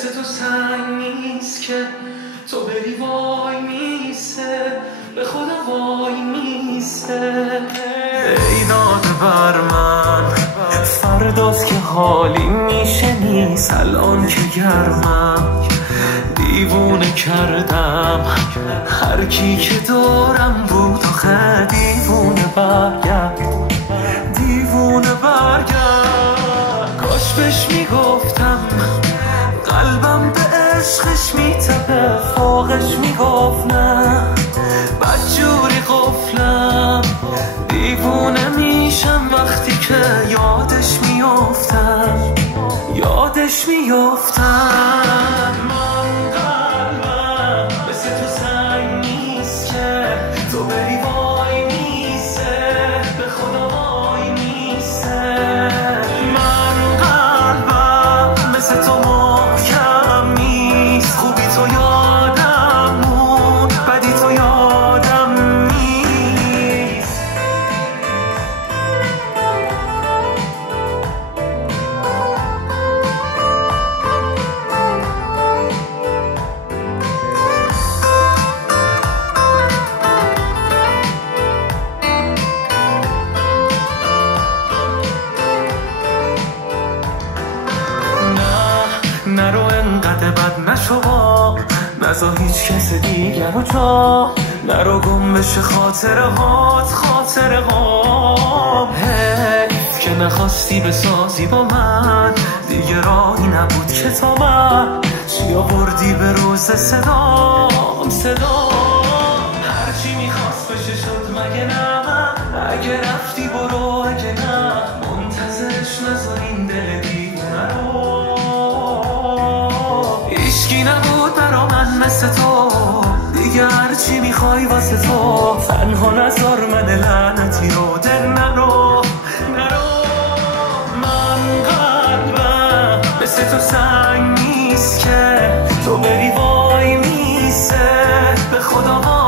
مثل تو سنگ نیست که تو بری وای میسته، به خدا وای میسته. ای داده بر من فرداست که حالی میشه نیست، الان که گرمم دیوونه کردم هر کی که دورم بود. آخه دیوونه برگرد، دیوونه برگرد. کاش بهش میگفتم قلبم به عشقش میتپه، فوقش میگفت نه بدجوری قفلم. دیوونه میشم وقتی که یادش میافتم، یادش میافتم. من قلبم مثل تو سنگ نیست که تو بری وای میسته، به خدا وای میسته. من قلبم مثل تو محکم نیست، خوبی تو یادم مون، بدی تو یادم نیست. نرو انقدر بد نشو با، نزا هیچ کس دیگر رو جا، نرو گم بشه خاطره هات، خاطره هات. حیف که نخواستی بسازی با من، دیگه راهی نبود که تا من چی آوردی به روز صدام، صدام. هرچی میخواست بشه شد مگه نه؟ اگه رفتی برو، اگه نه منتظرش نذار این دل دیوونه رو. هیچکی نبود برا من مثل تو، دیگه هرچی میخوای واسه تو. تنها نذار من لعنتی رو دل نرو، نرو. من قلبم مثل تو سنگ نیست که تو بری وای میسته، به خدا وای